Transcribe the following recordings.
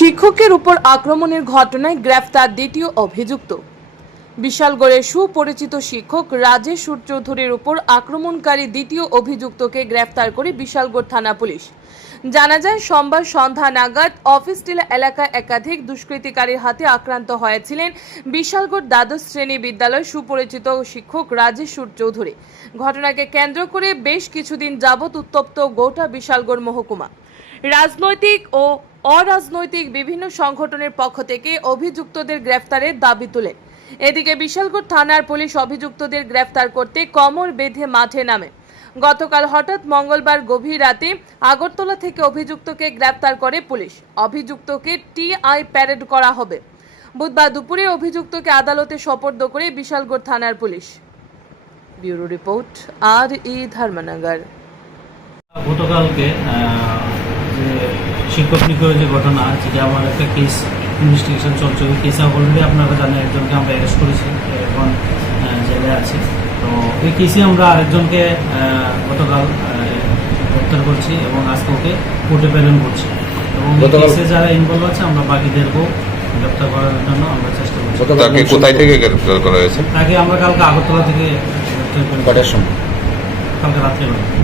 শিক্ষকের উপর আক্রমণের ঘটনায় গ্রেফতার দ্বিতীয় অভিযুক্ত। বিশালগড়ের সুপরিচিত শিক্ষক রাজেশ সূর্যধরের উপর আক্রমণকারী দ্বিতীয় অভিযুক্তকে গ্রেফতার করে বিশালগড় থানা পুলিশ। জানা যায়, সোমবার সন্ধ্যা নাগাদ অফিস টিলা এলাকায় একাধিক দুষ্কৃতিকারীর হাতে আক্রান্ত হয়েছিলেন বিশালগড় দ্বাদশ শ্রেণি বিদ্যালয়ের সুপরিচিত শিক্ষক রাজেশ সূর্যধরে। ঘটনাকে কেন্দ্র করে বেশ কিছুদিন যাবৎ উত্তপ্ত গোটা বিশালগড় মহকুমা। রাজনৈতিক ও অরাজনৈতিক বিভিন্ন সংগঠনের পক্ষ থেকে অভিযুক্তদের গ্রেফতারের দাবি তোলেন এদিকে বিশালগড় থানার পুলিশ অভিযুক্তদের গ্রেফতার করতে কমর বেঁধে মাঠে নামে। গতকাল হঠাৎ মঙ্গলবার গভীর রাতে আগরতলা থেকে অভিযুক্তকে গ্রেফতার করে পুলিশ। অভিযুক্তকে টিআই প্যারেড করা হবে। বুধবার দুপুরে অভিযুক্তকে আদালতে সোপর্দ করে বিশালগড় থানার পুলিশ। ব্যুরো রিপোর্ট, আর ই ধর্মনগর। গতকালকে যে শিক্ষক নিকোয়ের যে ঘটনা যেটা আমার একটা কেস ইনভেস্টিগেশন চলছে। ওই কেসে অলরেডি আপনারা জানেন একজনকে আমরা অ্যারেস্ট করেছি এখন জেলে আছে। তো এই কেসে আমরা আরেকজনকে গতকাল গ্রেপ্তার করছি এবং আজকে ওকে কোর্টে প্রেরণ করছি। এবং কেসে যারা ইনভলভ আছে আমরা বাকিদেরকেও গ্রেপ্তার করার জন্য আমরা চেষ্টা করছি। তাকে কোথায় থেকে গ্রেফতার করা হয়েছে? তাকে আমরা কালকে আগরতলা থেকে গ্রেপ্তার কটার সময়? কালকে রাত্রেবেলা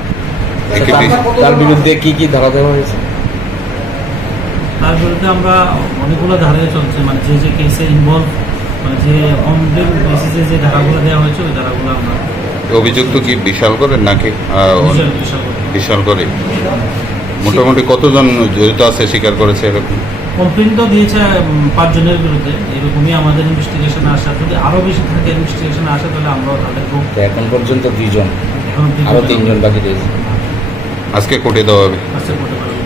একে তার- তার বিরুদ্ধে কি কি ধারা দেওয়া হয়েছে? তার বিরুদ্ধে আমরা অনেকগুলো ধারায় চলছে মানে যে যে কেসে ইনভলভ মানে যে হোম বেসিসে যে ধারাগুলো দেওয়া হয়েছে ওই ধারাগুলো আমরা অভিযুক্ত কি বিশাল করে নাকি বিশাল বিশাল করে। মোটামুটি কতজন জড়িত আছে স্বীকার করেছে এরকম? কমপ্লেন তো দিয়েছে পাঁচজনের বিরুদ্ধে এরকমই আমাদের ইনভেস্টিগেশনে আসা যদি আরও বেশি থাকে ইনভেস্টিগেশনে আসে তাহলে আমরাও তাদেরকেও এখন পর্যন্ত দুইজন আরও তিনজন বাকি রয়েছে। আজকে কোর্টে দেওয়া হবে। পারব